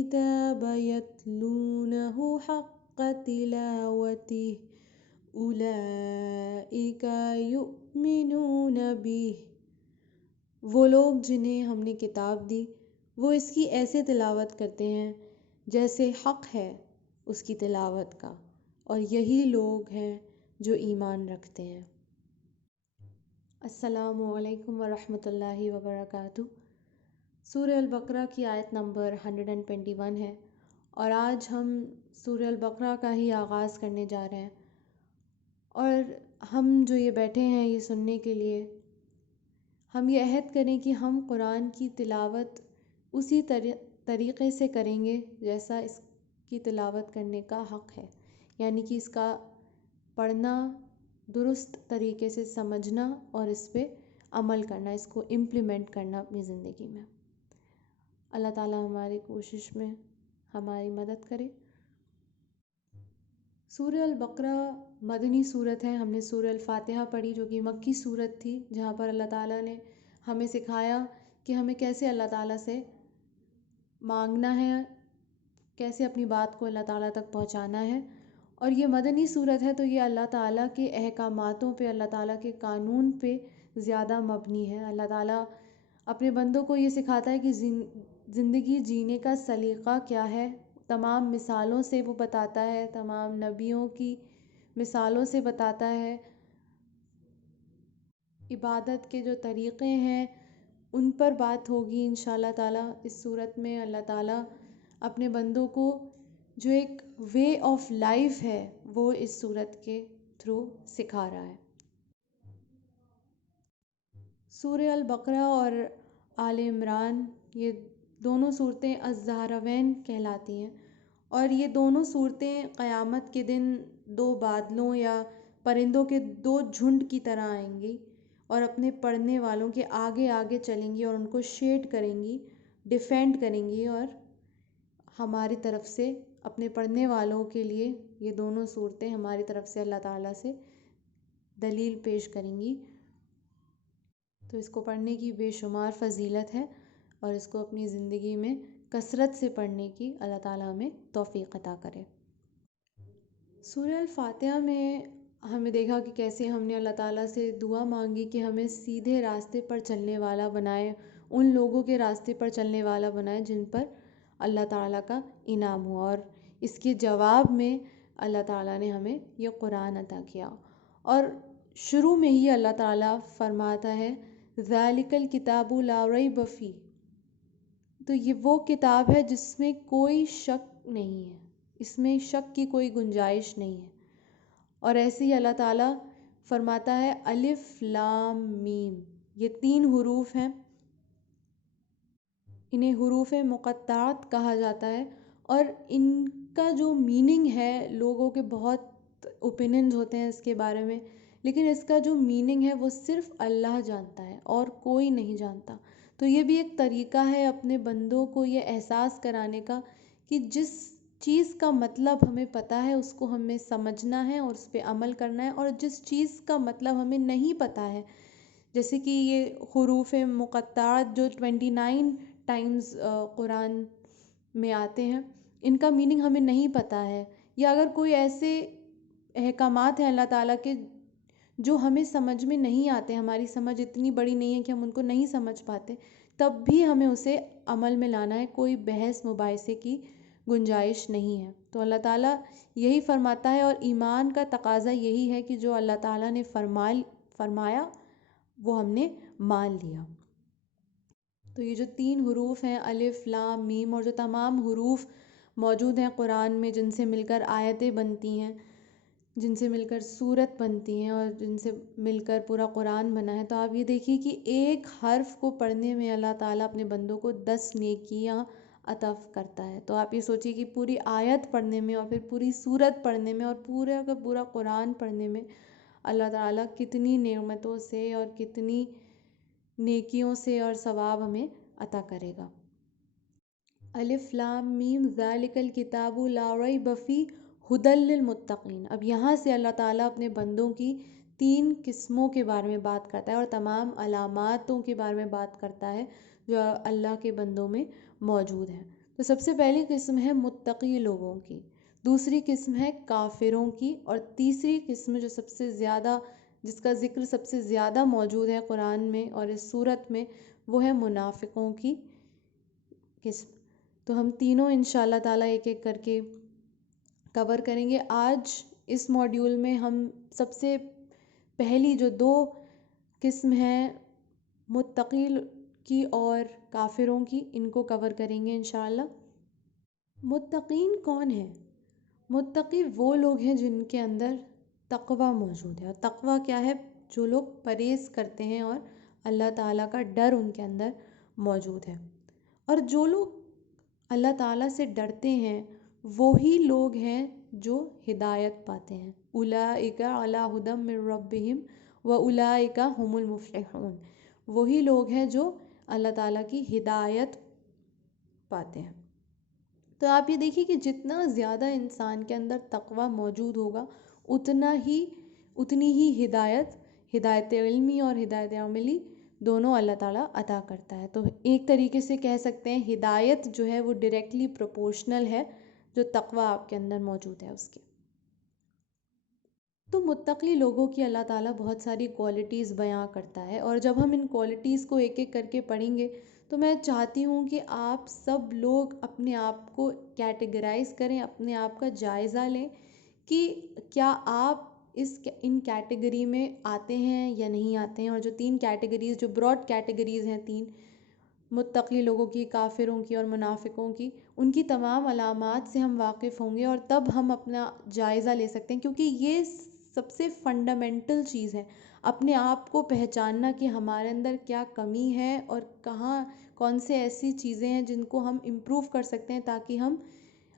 الكتاب يتلونه حق تلاوته أولئك يؤمنون به۔ وہ لوگ جنہیں ہم نے کتاب دی وہ اس کی ایسے تلاوت کرتے ہیں جیسے حق ہے اس کی تلاوت کا، اور یہی لوگ ہیں جو ایمان رکھتے ہیں۔ السلام علیکم ورحمۃ اللہ وبرکاتہ۔ سورہ البقرہ کی آیت نمبر 121 ہے، اور آج ہم سورہ البقرہ کا ہی آغاز کرنے جا رہے ہیں۔ اور ہم جو یہ بیٹھے ہیں یہ سننے کے لیے، ہم یہ عہد کریں کہ ہم قرآن کی تلاوت اسی طریقے سے کریں گے جیسا اس کی تلاوت کرنے کا حق ہے، یعنی کہ اس کا پڑھنا، درست طریقے سے سمجھنا اور اس پہ عمل کرنا، اس کو امپلیمنٹ کرنا اپنی زندگی میں۔ اللہ تعالیٰ ہماری کوشش میں ہماری مدد کرے۔ سورہ البقرہ مدنی صورت ہے۔ ہم نے سورہ الفاتحہ پڑھی جو کہ مکی صورت تھی، جہاں پر اللہ تعالیٰ نے ہمیں سکھایا کہ ہمیں کیسے اللہ تعالیٰ سے مانگنا ہے، کیسے اپنی بات کو اللہ تعالیٰ تک پہنچانا ہے۔ اور یہ مدنی صورت ہے تو یہ اللہ تعالیٰ کے احکاماتوں پہ، اللہ تعالیٰ کے قانون پہ زیادہ مبنی ہے۔ اللہ تعالیٰ اپنے بندوں کو یہ سکھاتا ہے کہ زندگی جینے کا سلیقہ کیا ہے، تمام مثالوں سے وہ بتاتا ہے، تمام نبیوں کی مثالوں سے بتاتا ہے۔ عبادت کے جو طریقے ہیں ان پر بات ہوگی انشاءاللہ تعالیٰ اس صورت میں۔ اللہ تعالیٰ اپنے بندوں کو جو ایک وے آف لائف ہے وہ اس صورت کے تھرو سکھا رہا ہے۔ سورہ البقرہ اور آل عمران یہ دونوں صورتیں الزہراوین کہلاتی ہیں، اور یہ دونوں صورتیں قیامت کے دن دو بادلوں یا پرندوں کے دو جھنڈ کی طرح آئیں گی اور اپنے پڑھنے والوں کے آگے آگے چلیں گی اور ان کو شیڈ کریں گی، ڈیفینڈ کریں گی، اور ہماری طرف سے اپنے پڑھنے والوں کے لیے یہ دونوں صورتیں ہماری طرف سے اللہ تعالیٰ سے دلیل پیش کریں گی۔ تو اس کو پڑھنے کی بے شمار فضیلت ہے، اور اس کو اپنی زندگی میں کثرت سے پڑھنے کی اللہ تعالیٰ ہمیں توفیق عطا کرے۔ سورہ الفاتحہ میں ہمیں دیکھا کہ کیسے ہم نے اللہ تعالیٰ سے دعا مانگی کہ ہمیں سیدھے راستے پر چلنے والا بنائے، ان لوگوں کے راستے پر چلنے والا بنائے جن پر اللہ تعالیٰ کا انعام ہوا، اور اس کے جواب میں اللہ تعالیٰ نے ہمیں یہ قرآن عطا کیا۔ اور شروع میں ہی اللہ تعالیٰ فرماتا ہے ذَلِكَ الْكِتَابُ لَا رَيْبَ فِيهِ، تو یہ وہ کتاب ہے جس میں کوئی شک نہیں ہے، اس میں شک کی کوئی گنجائش نہیں ہے۔ اور ایسے ہی اللہ تعالیٰ فرماتا ہے الف لام میم، یہ 3 حروف ہیں، انہیں حروف مقطعات کہا جاتا ہے، اور ان کا جو میننگ ہے لوگوں کے بہت اوپینینز ہوتے ہیں اس کے بارے میں، لیکن اس کا جو میننگ ہے وہ صرف اللہ جانتا ہے اور کوئی نہیں جانتا۔ تو یہ بھی ایک طریقہ ہے اپنے بندوں کو یہ احساس کرانے کا کہ جس چیز کا مطلب ہمیں پتہ ہے اس کو ہمیں سمجھنا ہے اور اس پہ عمل کرنا ہے، اور جس چیز کا مطلب ہمیں نہیں پتہ ہے، جیسے کہ یہ حروف مقطعات جو 29 ٹائمز قرآن میں آتے ہیں، ان کا میننگ ہمیں نہیں پتہ ہے، یا اگر کوئی ایسے احکامات ہیں اللہ تعالیٰ کے جو ہمیں سمجھ میں نہیں آتے، ہماری سمجھ اتنی بڑی نہیں ہے کہ ہم ان کو نہیں سمجھ پاتے، تب بھی ہمیں اسے عمل میں لانا ہے، کوئی بحث مباحثے کی گنجائش نہیں ہے۔ تو اللہ تعالیٰ یہی فرماتا ہے، اور ایمان کا تقاضا یہی ہے کہ جو اللہ تعالیٰ نے فرمایا وہ ہم نے مان لیا۔ تو یہ جو 3 حروف ہیں الف لام میم، اور جو تمام حروف موجود ہیں قرآن میں جن سے مل کر آیتیں بنتی ہیں، جن سے مل کر سورت بنتی ہیں، اور جن سے مل کر پورا قرآن بنا ہے، تو آپ یہ دیکھیے کہ ایک حرف کو پڑھنے میں اللہ تعالیٰ اپنے بندوں کو 10 نیکیاں عطا کرتا ہے۔ تو آپ یہ سوچیے کہ پوری آیت پڑھنے میں اور پھر پوری سورت پڑھنے میں اور پورا کا پورا قرآن پڑھنے میں اللہ تعالیٰ کتنی نعمتوں سے اور کتنی نیکیوں سے اور ثواب ہمیں عطا کرے گا۔ الف لام میم ذالک الکتاب لا ریب فیہ ھدی للمتقین۔ اب یہاں سے اللہ تعالیٰ اپنے بندوں کی 3 قسموں کے بارے میں بات کرتا ہے اور تمام علاماتوں کے بارے میں بات کرتا ہے جو اللہ کے بندوں میں موجود ہیں۔ تو سب سے پہلی قسم ہے متقی لوگوں کی، دوسری قسم ہے کافروں کی، اور تیسری قسم جو سب سے زیادہ جس کا ذکر سب سے زیادہ موجود ہے قرآن میں اور اس صورت میں، وہ ہے منافقوں کی قسم۔ تو ہم تینوں انشاءاللہ تعالیٰ ایک ایک کر کے کور کریں گے۔ آج اس موڈیول میں ہم سب سے پہلی جو دو قسم ہیں متقی کی اور کافروں کی، ان کو کور کریں گے انشاءاللہ۔ متقین کون ہیں؟ متقی وہ لوگ ہیں جن کے اندر تقوی موجود ہے، اور تقوی کیا ہے؟ جو لوگ پرہیز کرتے ہیں اور اللہ تعالیٰ کا ڈر ان کے اندر موجود ہے۔ اور جو لوگ اللہ تعالیٰ سے ڈرتے ہیں وہی لوگ ہیں جو ہدایت پاتے ہیں۔ اولئک علی ھدی من ربہم واولئک ھم المفلحون، وہی لوگ ہیں جو اللہ تعالیٰ کی ہدایت پاتے ہیں۔ تو آپ یہ دیکھیے کہ جتنا زیادہ انسان کے اندر تقوی موجود ہوگا اتنی ہی ہدایت علمی اور ہدایت عملی دونوں اللہ تعالیٰ عطا کرتا ہے۔ تو ایک طریقے سے کہہ سکتے ہیں ہدایت جو ہے وہ ڈائریکٹلی پروپورشنل ہے جو تقوی آپ کے اندر موجود ہے اس کے۔ تو متقی لوگوں کی اللہ تعالیٰ بہت ساری کوالٹیز بیان کرتا ہے، اور جب ہم ان کوالٹیز کو ایک ایک کر کے پڑھیں گے تو میں چاہتی ہوں کہ آپ سب لوگ اپنے آپ کو کیٹیگرائز کریں، اپنے آپ کا جائزہ لیں کہ کیا آپ ان کیٹیگری میں آتے ہیں یا نہیں آتے ہیں۔ اور جو تین کیٹیگریز، جو براڈ کیٹیگریز ہیں، تین، متقی لوگوں کی، کافروں کی اور منافقوں کی، ان کی تمام علامات سے ہم واقف ہوں گے اور تب ہم اپنا جائزہ لے سکتے ہیں، کیونکہ یہ سب سے فنڈامنٹل چیز ہے، اپنے آپ کو پہچاننا کہ ہمارے اندر کیا کمی ہے اور کون سے ایسی چیزیں ہیں جن کو ہم امپروو کر سکتے ہیں تاکہ ہم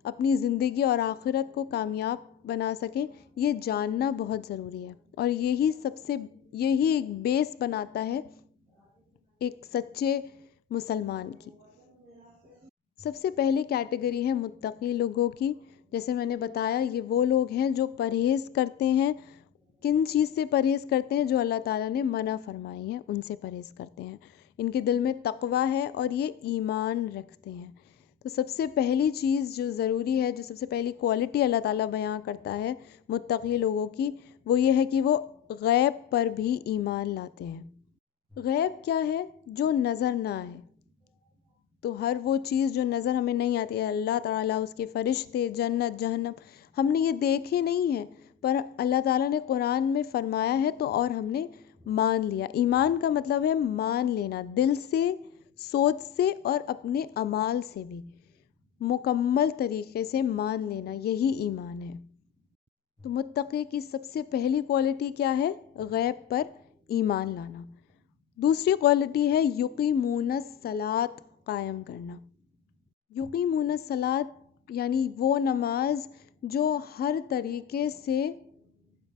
اپنی زندگی اور آخرت کو کامیاب بنا سکیں۔ یہ جاننا بہت ضروری ہے، اور یہی ایک بیس بناتا ہے ایک سچے مسلمان کی۔ سب سے پہلی کیٹیگری ہے متقی لوگوں کی۔ جیسے میں نے بتایا، یہ وہ لوگ ہیں جو پرہیز کرتے ہیں۔ کن چیز سے پرہیز کرتے ہیں؟ جو اللہ تعالیٰ نے منع فرمائی ہیں ان سے پرہیز کرتے ہیں۔ ان کے دل میں تقوی ہے اور یہ ایمان رکھتے ہیں۔ تو سب سے پہلی چیز جو ضروری ہے، جو سب سے پہلی کوالٹی اللہ تعالیٰ بیان کرتا ہے متقی لوگوں کی، وہ یہ ہے کہ وہ غیب پر بھی ایمان لاتے ہیں۔ غیب کیا ہے؟ جو نظر نہ آئے۔ تو ہر وہ چیز جو نظر ہمیں نہیں آتی ہے، اللہ تعالیٰ، اس کے فرشتے، جنت، جہنم، ہم نے یہ دیکھے نہیں ہیں، پر اللہ تعالیٰ نے قرآن میں فرمایا ہے تو اور ہم نے مان لیا۔ ایمان کا مطلب ہے مان لینا، دل سے، سوچ سے اور اپنے اعمال سے بھی مکمل طریقے سے مان لینا، یہی ایمان ہے۔ تو متقی کی سب سے پہلی کوالٹی کیا ہے؟ غیب پر ایمان لانا۔ دوسری کوالٹی ہے یقیمون الصلاۃ، قائم کرنا۔ یقیمون الصلاۃ یعنی وہ نماز جو ہر طریقے سے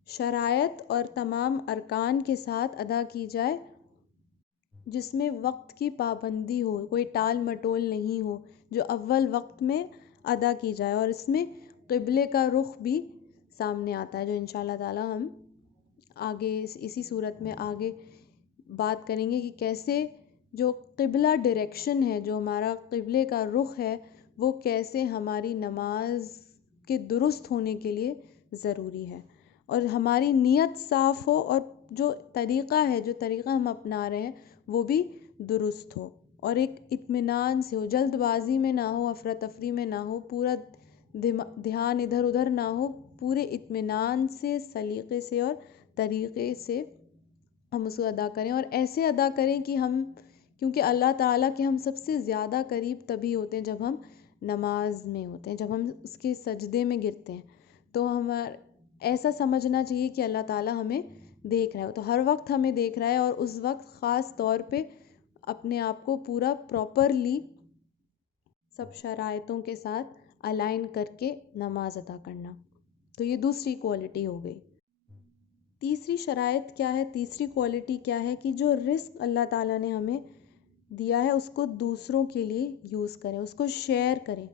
شرائط اور تمام ارکان کے ساتھ ادا کی جائے، جس میں وقت کی پابندی ہو، کوئی ٹال مٹول نہیں ہو، جو اول وقت میں ادا کی جائے، اور اس میں قبلے کا رخ بھی سامنے آتا ہے، جو انشاءاللہ تعالی ہم آگے اسی صورت میں آگے بات کریں گے کہ کیسے جو قبلہ ڈائریکشن ہے، جو ہمارا قبلے کا رخ ہے، وہ کیسے ہماری نماز کے درست ہونے کے لیے ضروری ہے، اور ہماری نیت صاف ہو، اور جو طریقہ ہم اپنا رہے ہیں وہ بھی درست ہو، اور ایک اطمینان سے ہو، جلد بازی میں نہ ہو، افراتفری میں نہ ہو، پورا دھیان ادھر ادھر نہ ہو، پورے اطمینان سے، سلیقے سے اور طریقے سے ہم اس کو ادا کریں، اور ایسے ادا کریں کہ کیونکہ اللہ تعالیٰ کے ہم سب سے زیادہ قریب تبھی ہوتے ہیں جب ہم نماز میں ہوتے ہیں، جب ہم اس کے سجدے میں گرتے ہیں، تو ایسا سمجھنا چاہیے کہ اللہ تعالیٰ ہمیں دیکھ رہا ہے، تو ہر وقت ہمیں دیکھ رہا ہے، اور اس وقت خاص طور پہ اپنے آپ کو پورا پراپرلی سب شرائطوں کے ساتھ الائن کر کے نماز ادا کرنا۔ تو یہ دوسری کوالٹی ہو گئی۔ تیسری شرائط کیا ہے؟ تیسری کوالٹی کیا ہے؟ کہ جو رزق اللہ تعالیٰ نے ہمیں دیا ہے اس کو دوسروں کے لیے یوز کریں، اس کو شیئر کریں،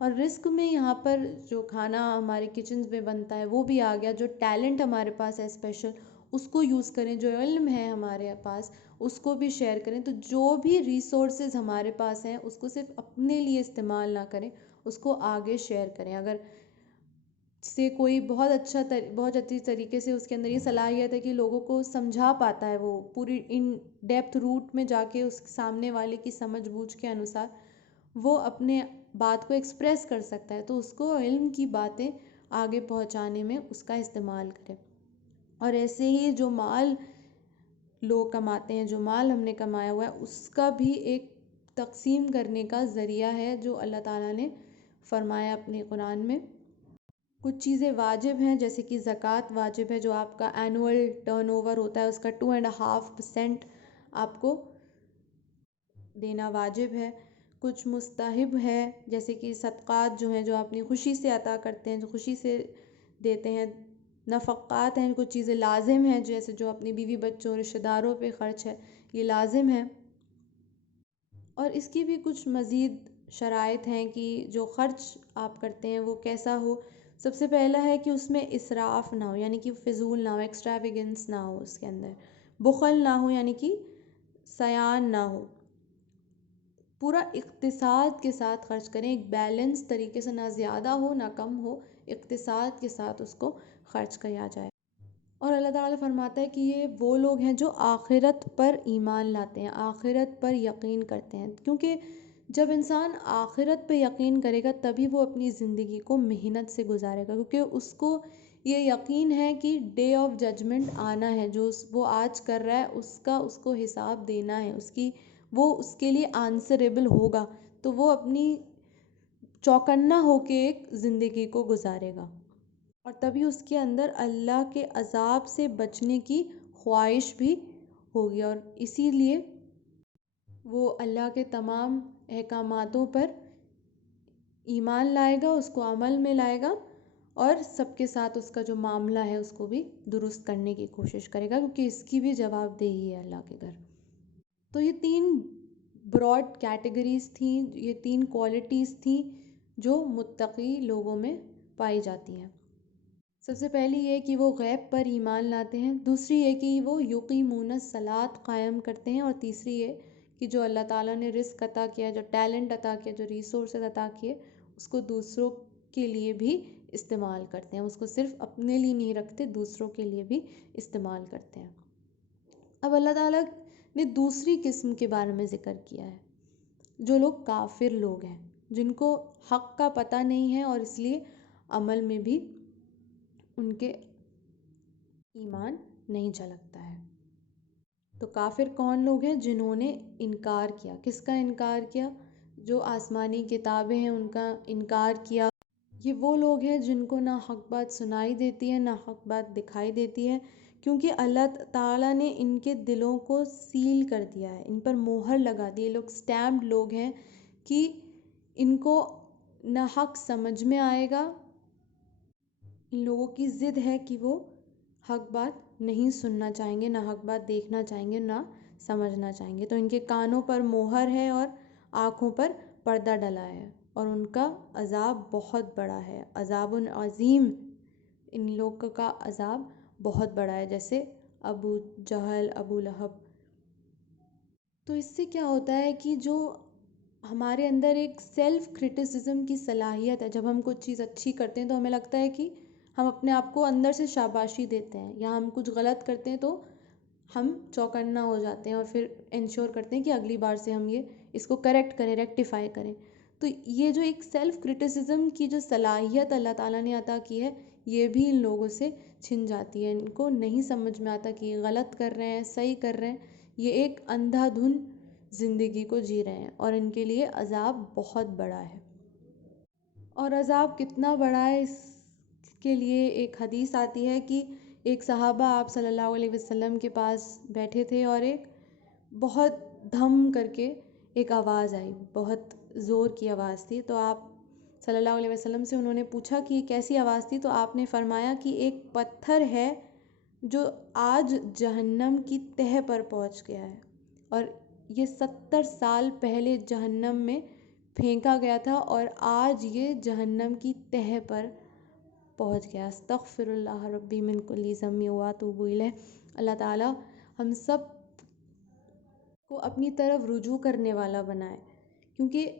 اور رزق میں یہاں پر جو کھانا ہمارے کچنز میں بنتا ہے وہ بھی آ گیا، جو ٹیلنٹ ہمارے پاس ہے اسپیشل، اس کو یوز کریں، جو علم ہے ہمارے پاس اس کو بھی شیئر کریں. تو جو بھی ریسورسز ہمارے پاس ہیں اس کو صرف اپنے لیے استعمال نہ کریں, اس کو آگے شیئر کریں. اگر سے کوئی بہت اچھی طریقے سے اس کے اندر یہ صلاحیت ہے کہ لوگوں کو سمجھا پاتا ہے, وہ پوری ان ڈیپتھ روٹ میں جا کے اس سامنے والے کی سمجھ بوجھ کے انوسار وہ اپنے بات کو ایکسپریس کر سکتا ہے, تو اس کو علم کی باتیں آگے پہنچانے میں اس کا استعمال کریں. اور ایسے ہی جو مال لوگ کماتے ہیں, جو مال ہم نے کمایا ہوا ہے, اس کا بھی ایک تقسیم کرنے کا ذریعہ ہے جو اللہ تعالیٰ نے فرمایا اپنے قرآن میں. کچھ چیزیں واجب ہیں, جیسے کہ زکوٰۃ واجب ہے, جو آپ کا اینول ٹرن اوور ہوتا ہے اس کا 2.5% آپ کو دینا واجب ہے. کچھ مستحب ہے, جیسے کہ صدقات جو ہیں جو اپنی خوشی سے عطا کرتے ہیں, جو خوشی سے دیتے ہیں. نفقات ہیں, کچھ چیزیں لازم ہیں, جیسے جو اپنی بیوی بچوں رشتہ داروں پہ خرچ ہے یہ لازم ہے. اور اس کی بھی کچھ مزید شرائط ہیں کہ جو خرچ آپ کرتے ہیں وہ کیسا ہو. سب سے پہلا ہے کہ اس میں اسراف نہ ہو, یعنی کہ فضول نہ ہو, ایکسٹراویگنس نہ ہو, اس کے اندر بخل نہ ہو, یعنی کہ سیان نہ ہو. پورا اقتصاد کے ساتھ خرچ کریں, ایک بیلنس طریقے سے, نہ زیادہ ہو نہ کم ہو, اقتصاد کے ساتھ اس کو خرچ کیا جائے. اور اللہ تعالیٰ فرماتا ہے کہ یہ وہ لوگ ہیں جو آخرت پر ایمان لاتے ہیں, آخرت پر یقین کرتے ہیں, کیونکہ جب انسان آخرت پہ یقین کرے گا تبھی وہ اپنی زندگی کو محنت سے گزارے گا, کیونکہ اس کو یہ یقین ہے کہ ڈے آف ججمنٹ آنا ہے, جو وہ آج کر رہا ہے اس کو حساب دینا ہے, وہ اس کے لیے آنسریبل ہوگا, تو وہ اپنی چوکنا ہو کے ایک زندگی کو گزارے گا. اور تبھی اس کے اندر اللہ کے عذاب سے بچنے کی خواہش بھی ہوگی, اور اسی لیے وہ اللہ کے تمام احکاماتوں پر ایمان لائے گا, اس کو عمل میں لائے گا, اور سب کے ساتھ اس کا جو معاملہ ہے اس کو بھی درست کرنے کی کوشش کرے گا, کیونکہ اس کی بھی جواب دہی ہے اللہ کے گھر. تو یہ 3 براڈ کیٹیگریز تھیں, یہ 3 کوالٹیز تھیں جو متقی لوگوں میں پائی جاتی ہیں. سب سے پہلی یہ کہ وہ غیب پر ایمان لاتے ہیں, دوسری یہ کہ وہ یقیمون الصلاۃ قائم کرتے ہیں, اور تیسری یہ کہ جو اللہ تعالیٰ نے رزق عطا کیا, جو ٹیلنٹ عطا کیا, جو ریسورسز عطا کیے, اس کو دوسروں کے لیے بھی استعمال کرتے ہیں, اس کو صرف اپنے لیے نہیں رکھتے, دوسروں کے لیے بھی استعمال کرتے ہیں. اب اللہ تعالیٰ نے دوسری قسم کے بارے میں ذکر کیا ہے, جو لوگ کافر لوگ ہیں, جن کو حق کا پتہ نہیں ہے اور اس لیے عمل میں بھی ان کے ایمان نہیں جھلکتا ہے. تو کافر کون لوگ ہیں؟ جنہوں نے انکار کیا. کس کا انکار کیا؟ جو آسمانی کتابیں ہیں ان کا انکار کیا. یہ وہ لوگ ہیں جن کو نہ حق بات سنائی دیتی ہے نہ حق بات دکھائی دیتی ہے, کیونکہ اللہ تعالیٰ نے ان کے دلوں کو سیل کر دیا ہے, ان پر مہر لگا دی. یہ لوگ اسٹیمپڈ لوگ ہیں کہ ان کو نہ حق سمجھ میں آئے گا, ان لوگوں کی ضد ہے کہ وہ حق بات نہیں سننا چاہیں گے, نہ حق بات دیکھنا چاہیں گے, نہ سمجھنا چاہیں گے. تو ان کے کانوں پر مہر ہے اور آنکھوں پر پردہ ڈلا ہے, اور ان کا عذاب بہت بڑا ہے, عذاب عظیم. ان لوگوں کا عذاب بہت بڑا ہے, جیسے ابو جہل, ابو لہب. تو اس سے کیا ہوتا ہے کہ جو ہمارے اندر ایک سیلف کرٹیسزم کی صلاحیت ہے, جب ہم کچھ چیز اچھی کرتے ہیں تو ہمیں لگتا ہے کہ ہم اپنے آپ کو اندر سے شاباشی دیتے ہیں, یا ہم کچھ غلط کرتے ہیں تو ہم چوکنا ہو جاتے ہیں اور پھر انشور کرتے ہیں کہ اگلی بار سے ہم اس کو کریکٹ کریں, ریکٹیفائی کریں. تو یہ جو ایک سیلف کرٹیسزم کی جو صلاحیت اللہ تعالیٰ نے عطا کی ہے, یہ بھی ان لوگوں سے چھن جاتی ہے. ان کو نہیں سمجھ میں آتا کہ یہ غلط کر رہے ہیں, صحیح کر رہے ہیں, یہ ایک اندھا دھن زندگی کو جی رہے ہیں, اور ان کے لیے عذاب بہت بڑا ہے. اور عذاب کتنا بڑا ہے اس کے لیے ایک حدیث آتی ہے کہ ایک صحابہ آپ صلی اللہ علیہ وسلم کے پاس بیٹھے تھے, اور ایک بہت دھم کر کے ایک آواز آئی, بہت زور کی آواز تھی. تو آپ صلی اللہ علیہ وسلم سے انہوں نے پوچھا کہ یہ کیسی آواز تھی, تو آپ نے فرمایا کہ ایک پتھر ہے جو آج جہنم کی تہہ پر پہنچ گیا ہے, اور یہ 70 سال پہلے جہنم میں پھینکا گیا تھا, اور آج یہ جہنم کی تہہ پر پہنچ گیا. استغفر اللہ ربی من کل ذنب واتوب الیہ. اللہ تعالیٰ ہم سب کو اپنی طرف رجوع کرنے والا بنائے، کیونکہ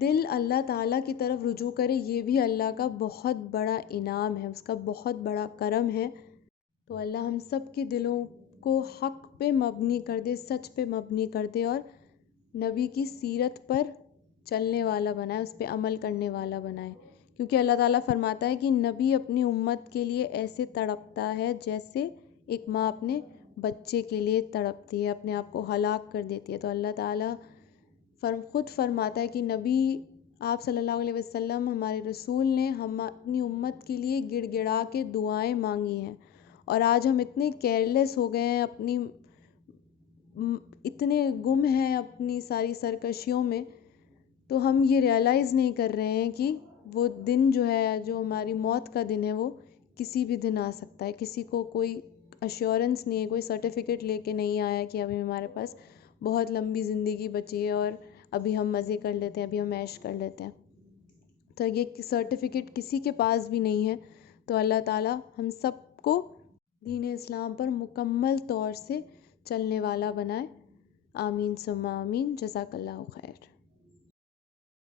دل اللہ تعالیٰ کی طرف رجوع کرے یہ بھی اللہ کا بہت بڑا انعام ہے، اس کا بہت بڑا کرم ہے۔ تو اللہ ہم سب کے دلوں کو حق پہ مبنی کر دے، سچ پہ مبنی کر دے، اور نبی کی سیرت پر چلنے والا بنائے، اس پہ عمل کرنے والا بنائے، کیونکہ اللہ تعالیٰ فرماتا ہے کہ نبی اپنی امت کے لیے ایسے تڑپتا ہے جیسے ایک ماں اپنے بچے کے لیے تڑپتی ہے، اپنے آپ کو ہلاک کر دیتی ہے۔ تو اللہ تعالیٰ خود فرماتا ہے کہ نبی آپ صلی اللہ علیہ وسلم ہمارے رسول نے ہم اپنی امت کے لیے گڑ گڑا کے دعائیں مانگی ہیں، اور آج ہم اتنے کیئرلیس ہو گئے ہیں، اتنے گم ہیں اپنی ساری سرکشیوں میں، تو ہم یہ ریئلائز نہیں کر رہے ہیں کہ وہ دن جو ہے، جو ہماری موت کا دن ہے، وہ کسی بھی دن آ سکتا ہے۔ کسی کو کوئی ایشورنس نہیں ہے، کوئی سرٹیفکیٹ لے کے نہیں آیا کہ ابھی ہمارے پاس بہت لمبی زندگی بچی ہے اور ابھی ہم مزے کر لیتے ہیں، ابھی ہم عیش کر لیتے ہیں۔ تو یہ سرٹیفکیٹ کسی کے پاس بھی نہیں ہے۔ تو اللہ تعالیٰ ہم سب کو دین اسلام پر مکمل طور سے چلنے والا بنائے۔ آمین ثم آمین۔ جزاک اللہ خیر۔